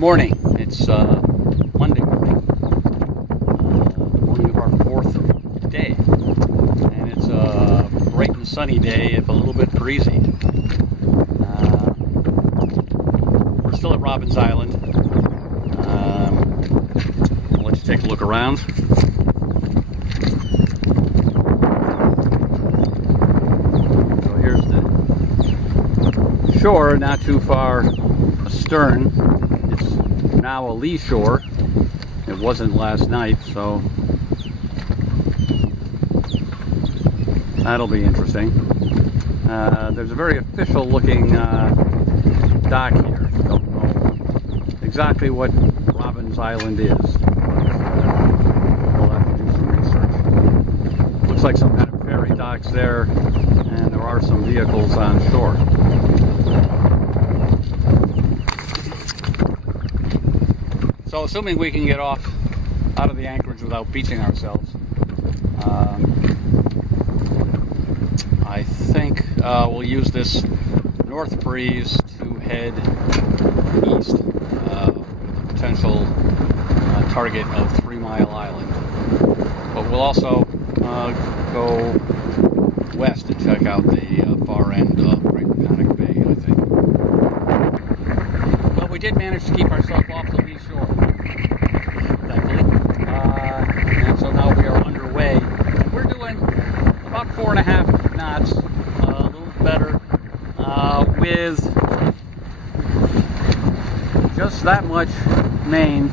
morning. It's Monday morning, the morning of our fourth day, and it's a bright and sunny day, if a little bit breezy. We're still at Robins Island. I'll let you take a look around. So here's the shore, not too far astern. It's now a lee shore. It wasn't last night, so that'll be interesting. There's a very official looking dock here. Don't know exactly what Robins Island is. We'll have to do some research. Looks like some kind of ferry docks there, and there are some vehicles on shore. So assuming we can get off out of the anchorage without beaching ourselves, I think we'll use this north breeze to head east with a potential target of 3 Mile Island. But we'll also go west and check out the far end of Peconic Bay, I think. Well, we did manage to keep ourselves off the lee shore, thankfully. And so now we are underway. We're doing about 4.5 knots, a little better, with just that much main,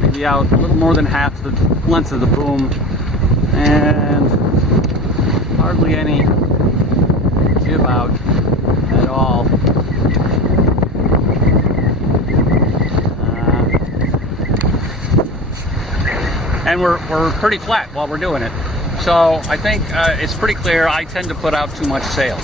maybe out a little more than half the length of the boom, and hardly any jib out at all. And we're pretty flat while we're doing it. So I think it's pretty clear I tend to put out too much sail.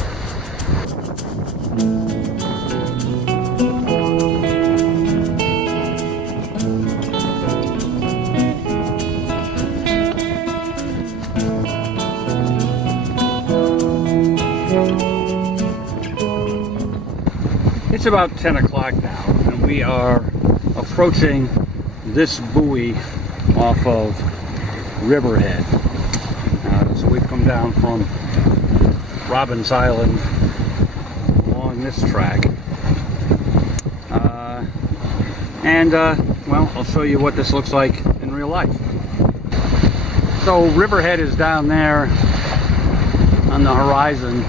It's about 10 o'clock now, and we are approaching this buoy off of Riverhead. So we've come down from Robins Island along this track. Well, I'll show you what this looks like in real life. So Riverhead is down there on the horizon.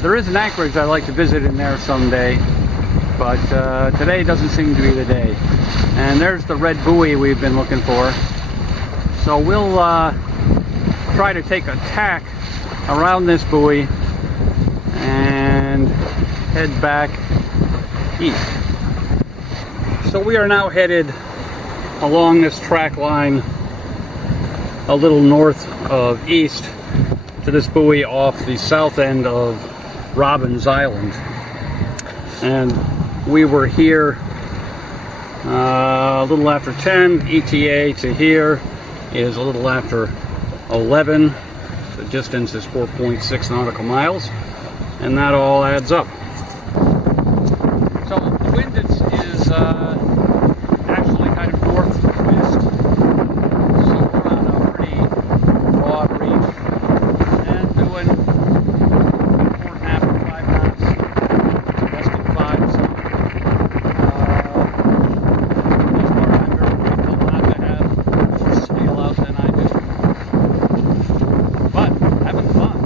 There is an anchorage I'd like to visit in there someday, but today doesn't seem to be the day. And there's the red buoy we've been looking for. So we'll try to take a tack around this buoy and head back east. So we are now headed along this track line a little north of east to this buoy off the south end of Robins Island. And we were here a little after 10. ETA to here is a little after 11. The distance is 4.6 nautical miles, and that all adds up. So the wind is actually kind of northwest, so we're on a pretty broad reach and doing 4.5 to 5 knots, less than 5. So I'm very grateful not to have sail out than I do. But having fun.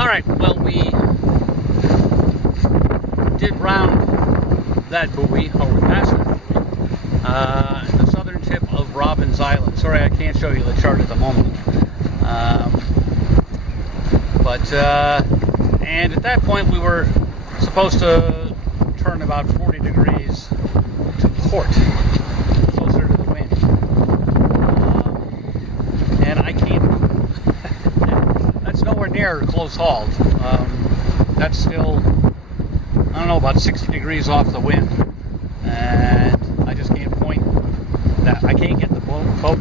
Alright, well, we did round that buoy, or we passed that buoy, the southern tip of Robins Island. Sorry, I can't show you the chart at the moment. And at that point we were supposed to turn about 40 degrees to port, closer to the wind. nowhere near close hauled. That's still, I don't know, about 60 degrees off the wind, and I just can't point that. I can't get the boat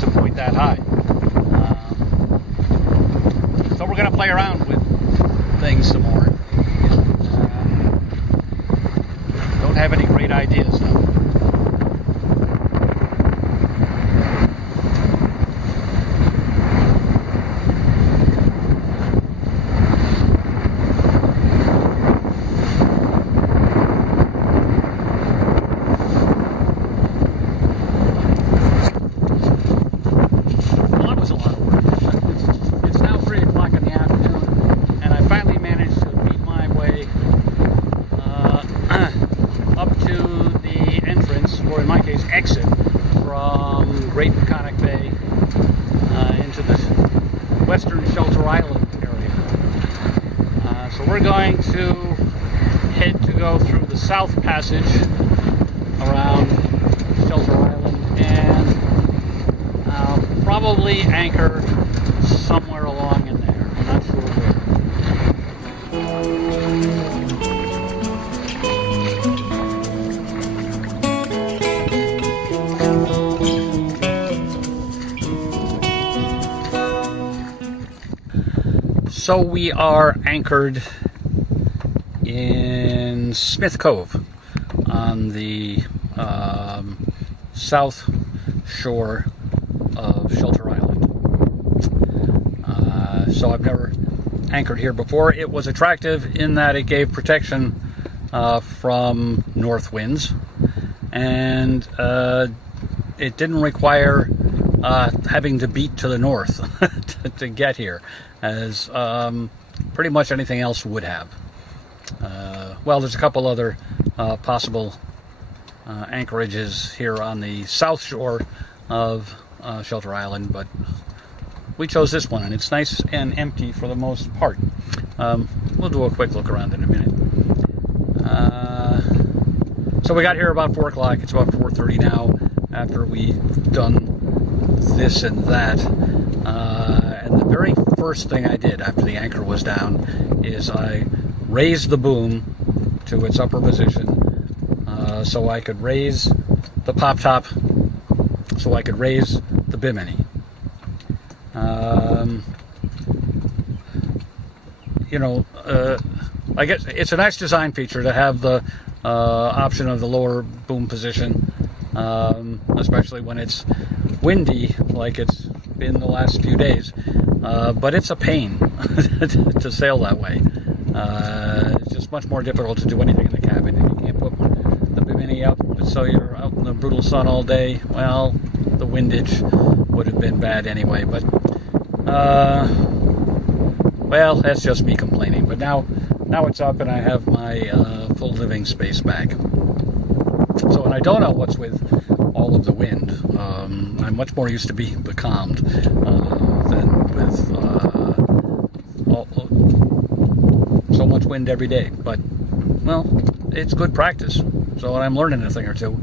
to point that high. So we're going to play around with things some more. Don't have any great ideas though. Exit from Great Peconic Bay into the western Shelter Island area. So we're going to head to go through the South Passage around Shelter Island and probably anchor somewhere along in there. I'm not sure where. So we are anchored in Smith Cove on the south shore of Shelter Island. So I've never anchored here before. It was attractive in that it gave protection from north winds, and it didn't require having to beat to the north to get here, as pretty much anything else would have. Well, there's a couple other possible anchorages here on the south shore of Shelter Island, but we chose this one, and it's nice and empty for the most part. We'll do a quick look around in a minute. So we got here about 4 o'clock. It's about 4:30 now, after we've done this and that. And the very first thing I did after the anchor was down is I raised the boom to its upper position, so I could raise the pop top, so I could raise the bimini. I guess it's a nice design feature to have the option of the lower boom position, especially when it's windy like it's been the last few days. But it's a pain to sail that way. It's just much more difficult to do anything in the cabin. You can't put the bimini up, so you're out in the brutal sun all day. Well, the windage would have been bad anyway, but well, that's just me complaining. But now it's up, and I have my full living space back. So, and I don't know what's with all of the wind. I'm much more used to being becalmed than with so much wind every day. But, well, it's good practice. So I'm learning a thing or two.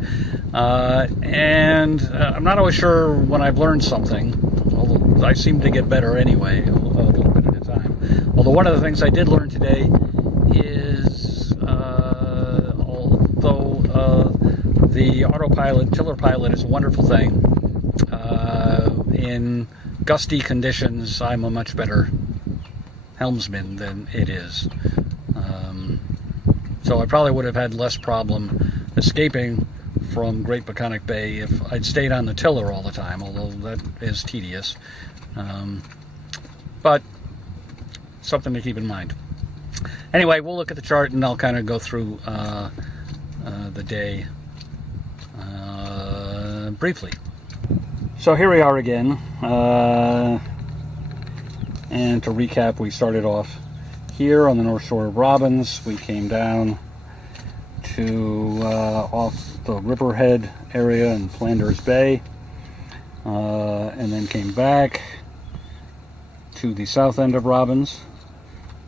And I'm not always sure when I've learned something, although I seem to get better anyway, a little bit at a time. Although one of the things I did learn today is, although the autopilot, tiller pilot is a wonderful thing, in gusty conditions, I'm a much better helmsman than it is. So I probably would have had less problem escaping from Great Peconic Bay if I'd stayed on the tiller all the time, although that is tedious. But something to keep in mind. Anyway, we'll look at the chart and I'll kind of go through the day briefly. So here we are again, and to recap, we started off here on the north shore of Robbins. We came down to off the Riverhead area in Flanders Bay, and then came back to the south end of Robbins.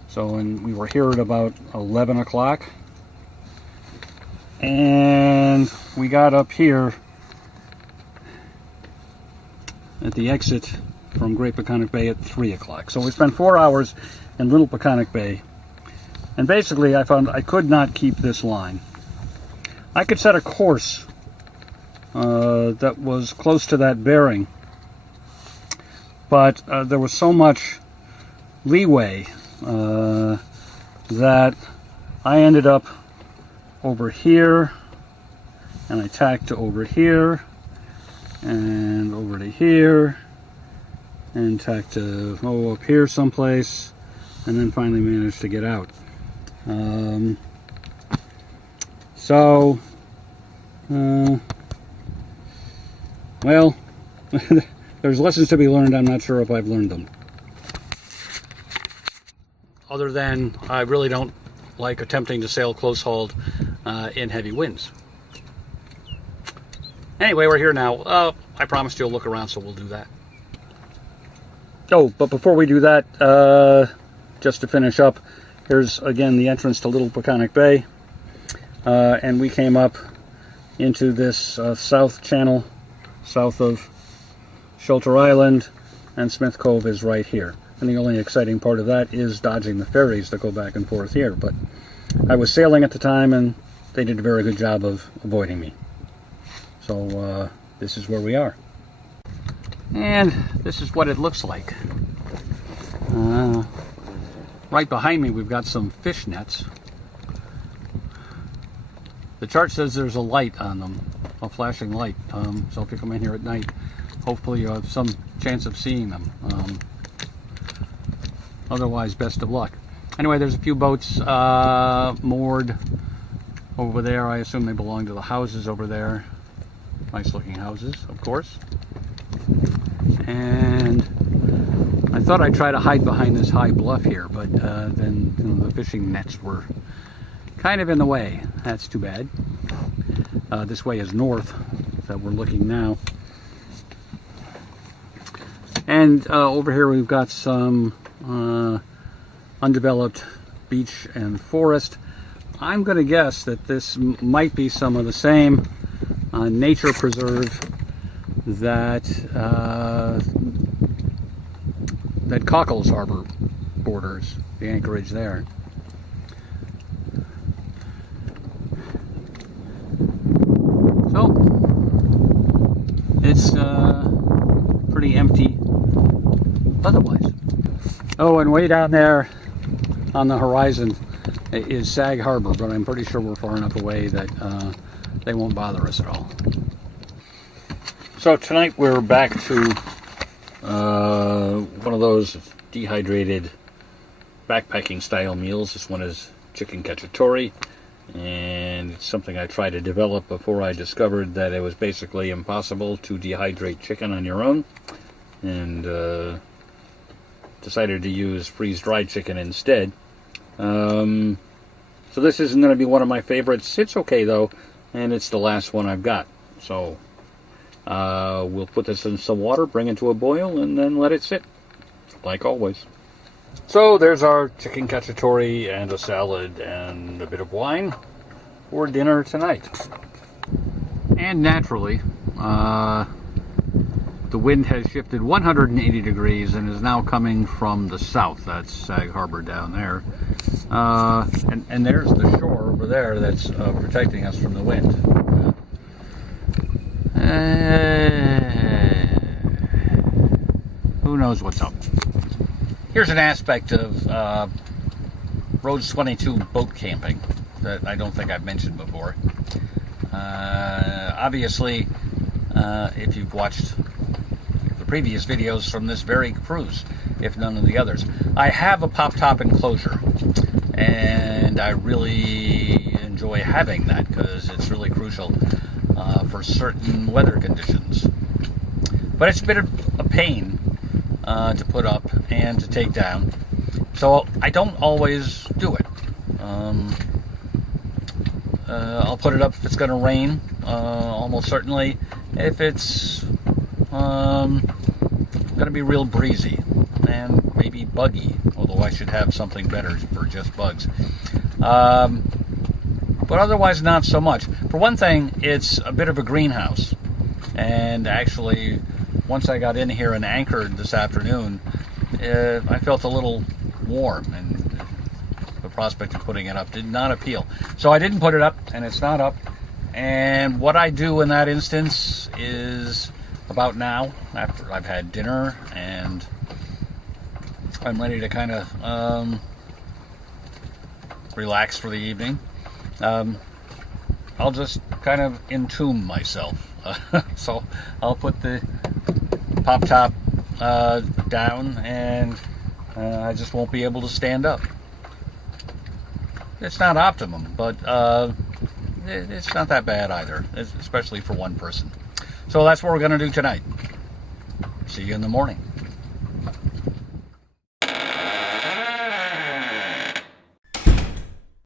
So we were here at about 11 o'clock, and we got up here at the exit from Great Peconic Bay at 3 o'clock. So we spent 4 hours in Little Peconic Bay. And basically I found I could not keep this line. I could set a course that was close to that bearing, but there was so much leeway that I ended up over here, and I tacked to over here, and over to here, and tacked to up here someplace, and then finally managed to get out. Well, there's lessons to be learned. I'm not sure if I've learned them. Other than I really don't like attempting to sail close-hauled in heavy winds. Anyway, we're here now. I promised you a look around, so we'll do that. Oh, but before we do that, just to finish up, here's again the entrance to Little Peconic Bay. And we came up into this south channel, south of Shelter Island, and Smith Cove is right here. And the only exciting part of that is dodging the ferries that go back and forth here. But I was sailing at the time, and they did a very good job of avoiding me. So this is where we are. And this is what it looks like. Right behind me we've got some fish nets. The chart says there's a light on them, a flashing light. So if you come in here at night, hopefully you have some chance of seeing them. Otherwise, best of luck. Anyway, there's a few boats moored over there. I assume they belong to the houses over there. Nice looking houses, of course. And I thought I'd try to hide behind this high bluff here, but then the fishing nets were kind of in the way. That's too bad. This way is north that we're looking now. And over here we've got some undeveloped beach and forest. I'm going to guess that this might be some of the same nature preserve that that Cockles Harbor borders, the anchorage there. So it's pretty empty otherwise. Oh, and way down there on the horizon is Sag Harbor, but I'm pretty sure we're far enough away that they won't bother us at all. So tonight we're back to one of those dehydrated backpacking style meals. This one is chicken cacciatore, and it's something I tried to develop before I discovered that it was basically impossible to dehydrate chicken on your own, and decided to use freeze-dried chicken instead. So this isn't going to be one of my favorites. It's okay though, and it's the last one I've got. So we'll put this in some water, bring it to a boil, and then let it sit, like always. So there's our chicken cacciatore and a salad and a bit of wine for dinner tonight. And naturally, the wind has shifted 180 degrees and is now coming from the south. That's Sag Harbor down there. And there's the shore over there that's protecting us from the wind. Who knows what's up? Here's an aspect of Road 22 boat camping that I don't think I've mentioned before. Obviously, if you've watched the previous videos from this very cruise, if none of the others, I have a pop-top enclosure, and I really enjoy having that because it's really crucial for certain weather conditions. But it's a bit of a pain to put up and to take down, so I don't always do it. I'll put it up if it's going to rain, almost certainly if it's going to be real breezy and maybe buggy, although I should have something better for just bugs. But otherwise not so much. For one thing, it's a bit of a greenhouse, and actually once I got in here and anchored this afternoon, I felt a little warm, and the prospect of putting it up did not appeal. So I didn't put it up, and it's not up. And what I do in that instance is, about now, after I've had dinner and I'm ready to kind of relax for the evening, I'll just kind of entomb myself. So I'll put the pop top down, and I just won't be able to stand up. It's not optimum, but it's not that bad either, especially for one person. So that's what we're going to do tonight. See you in the morning.